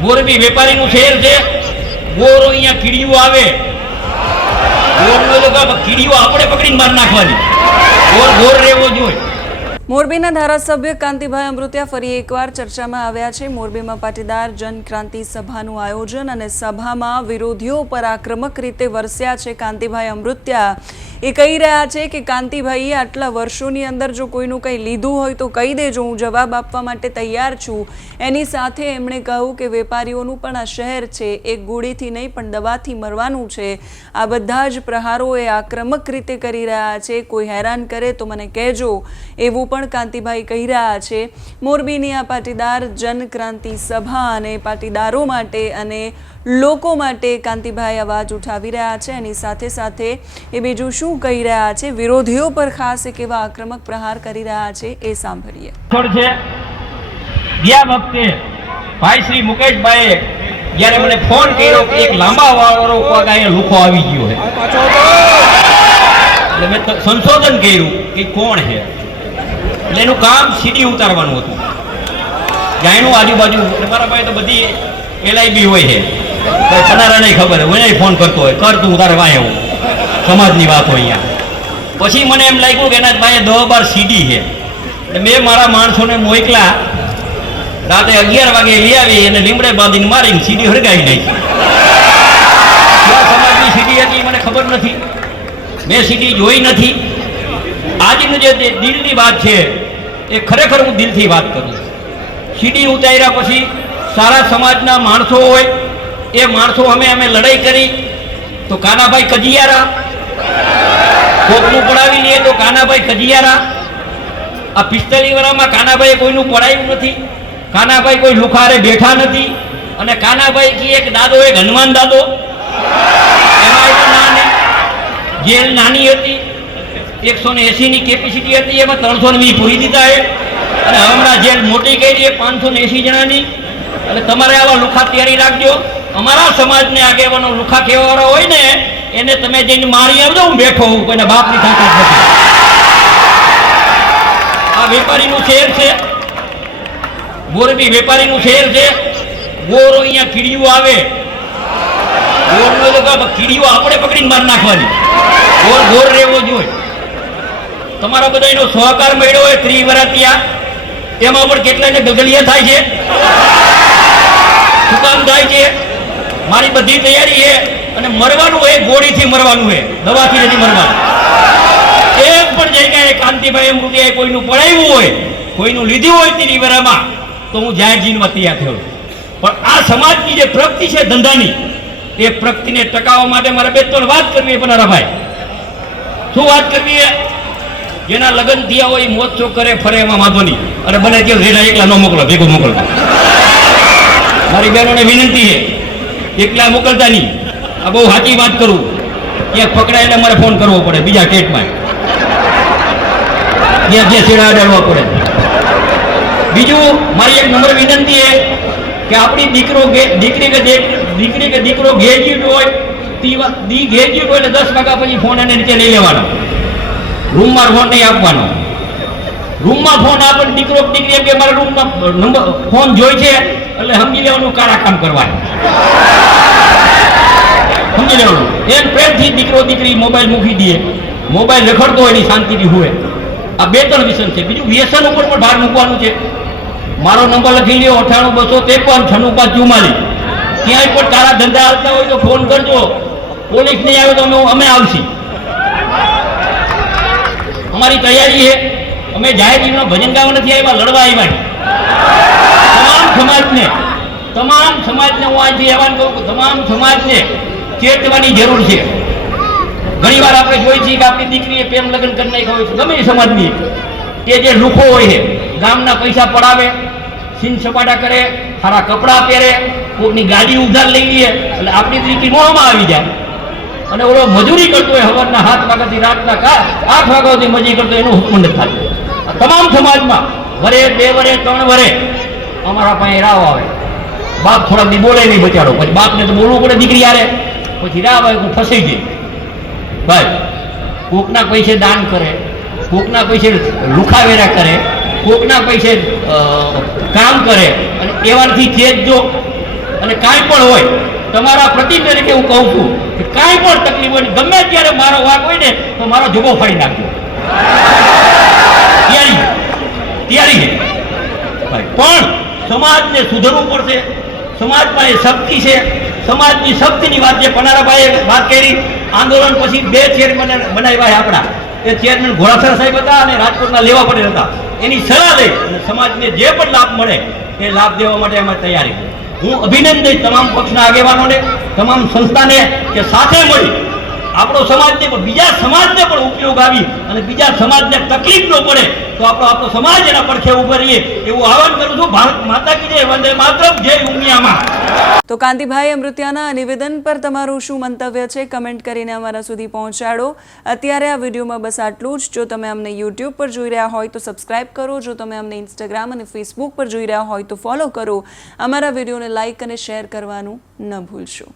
મોરબી વેપારીનું શહેર છે. ગોરો અહીંયા કીડીઓ આવે. તો કાં કીડીઓ આપણે પકડીને માર નાખવાની. ગોર ગોર રહેવો જોઈએ મોરબીના ધારાસભ્ય કાંતિભાઈ અમૃતિયા ફરી એકવાર ચર્ચામાં આવ્યા છે. મોરબીમાં પાટીદાર જનક્રાંતિ સભાનું આયોજન અને સભામાં વિરોધીઓ પર આક્રમક રીતે વરસ્યા છે કાંતિભાઈ અમૃત્યા. એ કહી રહ્યા છે કે કાંતિભાઈએ આટલા વર્ષોની અંદર જો કોઈનું કંઈ લીધું હોય તો કહી દેજો, હું જવાબ આપવા માટે તૈયાર છું. એની સાથે એમણે કહ્યું કે વેપારીઓનું પણ આ શહેર છે એ ગોળીથી નહીં પણ દવાથી મરવાનું છે. આ બધા જ પ્રહારો એ આક્રમક રીતે કરી રહ્યા છે. કોઈ હેરાન કરે તો મને કહેજો. એવું પણ કાંતિભાઈ કહી રહ્યા છે. મોરબીની આ પાટીદાર જનક્રાંતિ સભા અને પાટીદારો માટે અને લોકો માટે કાંતિભાઈ અવાજ ઉઠાવી રહ્યા છે. એની સાથે સાથે એ બીજું શું કહી રહ્યા છે? વિરોધીઓ પર ખાસ એક એવા આક્રમક પ્રહાર કરી રહ્યા છે. એ સાંભળીએ. ગયા વખતે ભાઈ શ્રી મુકેશભાઈએ જ્યારે મને ફોન કર્યો કે એક લાંબા વાળો પગ અહીંયા લુખો આવી ગયો છે. એટલે મેં સંશોધન કર્યું કે કોણ છે? એનું કામ સીડી ઉતારવાનું હતું. જાણ્યું આજુબાજુ મારા પાસે તો બધી એલઆઈબી હોય છે. ભાઈ નહીં ખબર હોય એને ફોન કરતો હોય. કર તું તારે વાય હું સમાજની વાત હોય અહીંયા. પછી મને એમ લાગ્યું કે એના પાસે દો બાર સીડી છે. મેં મારા માણસોને મોકલા. રાતે અગિયાર વાગે લઈ આવી અને લીમડે બાંધીને મારીને સીડી હળગાવી નાખી. સમાજની સીડી હતી મને ખબર નથી. મેં સીડી જોઈ નથી. આજની જે દિલની વાત છે એ ખરેખર હું દિલથી વાત કરું. સીડી ઉતાર્યા પછી સારા સમાજના માણસો હોય, એ માણસો અમે અમે લડાઈ કરી, તો કાનાભાઈ કજિયારા. કોકનું પડાવી લઈએ તો કાનાભાઈ કજિયારા. આ પિસ્તાલીસ વર્ષમાં કાનાભાઈએ કોઈનું પડાયું નથી, કાનાભાઈ કોઈ લુખારે બેઠા નથી, અને કાનાભાઈ કી એક દાદો, એક હનુમાન દાદો. એમાં એ જેલ નાની હતી એકસો ને એસીની કેપેસિટી હતી, એમાં ત્રણસો ને વીસ પૂરી દીધા એ. અને હમણાં જેલ મોટી કરી છે પાંચસો ને એસી જણાની. એટલે તમારે આવા લુખા તૈયારી રાખજો. અમારા સમાજને આગેવાનો લુખા કહેવાવાળા હોય ને, એને તમે જઈને મારી આવજો, હું બેઠો હું કોઈને બાપની તાકાત નથી. આ વેપારીનું શહેર છે. મોરબી વેપારીનું શહેર છે. ગોરો અહીંયા કીડીઓ આવે. ગોરનો તો આપણે પકડીને માર નાખવાની. ગોર ગોર રહેવો જોઈએ તમારા બધાનો સહકાર મળ્યો હોય ત્રિવરાતિયા એમાં પણ કેટલાને ગગલિયા થાય છે? શું કામ થાય છે? મારી બધી તૈયારી છે અને મરવાનું હોય ગોળીથી મરવાનું હોય, દવાથી નથી મરવાનું. એક પણ જગ્યાએ કાંતિભાઈ મૃત્યુ કોઈનું પડાવ્યું હોય, કોઈનું લીધું હોય ત્રિવરામાં તો હું જાહેર જીવનમાં તૈયાર થયો. પણ આ સમાજની જે પ્રગતિ છે ધંધાની, એ પ્રગતિને ટકાવવા માટે મારે બે ત્રણ વાત કરવી છે પનારાભાઈ શું વાત કરવી છે? જેના લગ્ન થયા હોય મોત ચોક કરે, ફરે એમાં વાંધો નહીં. અને બને ત્યાં રેલા એકલા ન મોકલો, ભેગો મોકલો. મારી બહેનોને વિનંતી છે, એકલા મોકલતા નહીં. આ બહુ સાચી વાત કરું. ક્યાંક પકડાય મારે ફોન કરવો પડે, બીજા સ્ટેટમાં ત્યાં જે છેડા અડાડવા પડે. બીજું, મારી એક નમ્ર વિનંતી છે કે આપણી દીકરો દીકરી કે દીકરી કે દીકરો ગ્રેજ્યુએટ હોય દી ગ્રેજ્યુએટ હોય એટલે દસ વાગ્યા પછી ફોન એને નીચે લઈ લેવાનો. રૂમમાં ફોન નહીં આપવાનો. રૂમમાં ફોન આપે દીકરો દીકરી એમ કે મારા રૂમમાં નંબર ફોન જોઈ છે, એટલે સમજી લેવાનું કારા કામ કરવાનું. સમજી લેવાનું. એમ પ્રેમથી દીકરો દીકરી મોબાઈલ મૂકી દે. મોબાઈલ રખડતો હોય એની શાંતિથી હોય આ બે ત્રણ વ્યસન છે. બીજું વ્યસન ઉપર પણ ભાર મૂકવાનું છે. મારો નંબર લખી લ્યો, અઠાણું, બસો ત્રેપન, છન્નું, પાંચ ચુમ્માલીસ ક્યાંય પણ તારા ધંધા આવતા હોય તો ફોન કરજો. પોલીસ નહીં આવે તો અમે અમે આવશી. અમારી તૈયારી છે. અમે જાહેર જીવનમાં ભજન ગાવા નથી આવ્યા, લડવા આવ્યા તમામ સમાજને તમામ સમાજને હું આજથી આહવાન કરું કે તમામ સમાજને ચેતવાની જરૂર છે. ઘણી વાર આપણે જોઈ છીએ કે આપણી દીકરીએ પ્રેમ લગ્ન કરી નાખ્યા હોય ગમે સમાજની. તે જે લુખો હોય છે, ગામના પૈસા પડાવે, સીન સપાટા કરે, સારા કપડાં પહેરે કોઈની ગાડી ઉધાર લઈ લઈએ એટલે આપણી દીકરી મોહમાં આવી જાય. અને ઓલો મજૂરી કરતો હોય, હવારના હાથ વાગ્યાથી રાતના કા- આઠ વાગ્યા સુધી મજૂરી કરતો એનું હુકમ નથી થતું. તમામ સમાજમાં વરે, બે વરે, ત્રણ વરે અમારા પાસે રાવ આવે. બાપ થોડાક દી બોલે નહીં બચાડો પછી બાપને તો બોલવું પડે દીકરી યારે પછી રાવ આવે હું ફસાઈ જાય. ભાઈ, કોકના પૈસે દાન કરે, કોકના પૈસે લુખાવેરા કરે, કોકના પૈસે કામ કરે. અને એવાથી ચેતજો અને કાંઈ પણ હોય તમારા પ્રતિ તરીકે હું કહું છું કે કાંઈ પણ તકલીફ હોય ગમે ત્યારે મારો વાક હોય ને, તો મારો જુગો ફાડી નાખજો. તૈયારી તૈયારી પણ સમાજને સુધરવું પડશે. સમાજમાં એ શક્તિ છે. સમાજની શક્તિની વાત જે પનારાભાઈએ વાત કરી, આંદોલન પછી બે ચેરમેન બનાવ્યા આપણા. એ ચેરમેન ઘોડાસર સાહેબ હતા અને રાજકોટના લેવા પટેલ હતા. એની સલાહ લઈ અને સમાજને જે પણ લાભ મળે, એ લાભ દેવા માટે અમે તૈયારી. હું અભિનંદન તમામ પક્ષના આગેવાનોને તમામ સંસ્થાને કે સાથે મળી આપણો સમાજને પણ, બીજા સમાજને પણ ઉપયોગ આવી અને બીજા સમાજને તકલીફ ન પડે, તો આપણો આપણો સમાજ એના પડખે ઊભો રહીએ. એવું આહવાન કરું છું, ભારત માતા કી જય, વંદે માતરમ, જય ઉમિયામાં. તો કાંતિભાઈ અમૃત્યાના નિવેદન પર તમારું શું મંતવ્ય છે? કમેન્ટ કરીને અમારા સુધી પહોંચાડો. અત્યારે આ વિડીયોમાં બસ આટલું જ. જો તમે અમને યુટ્યુબ પર જોઈ રહ્યા હોય તો સબસ્ક્રાઇબ કરો. જો તમે અમને ઇન્સ્ટાગ્રામ અને ફેસબુક પર જોઈ રહ્યા હોય તો ફોલો કરો. અમારા વિડીયોને લાઇક અને શેર કરવાનું ન ભૂલશો.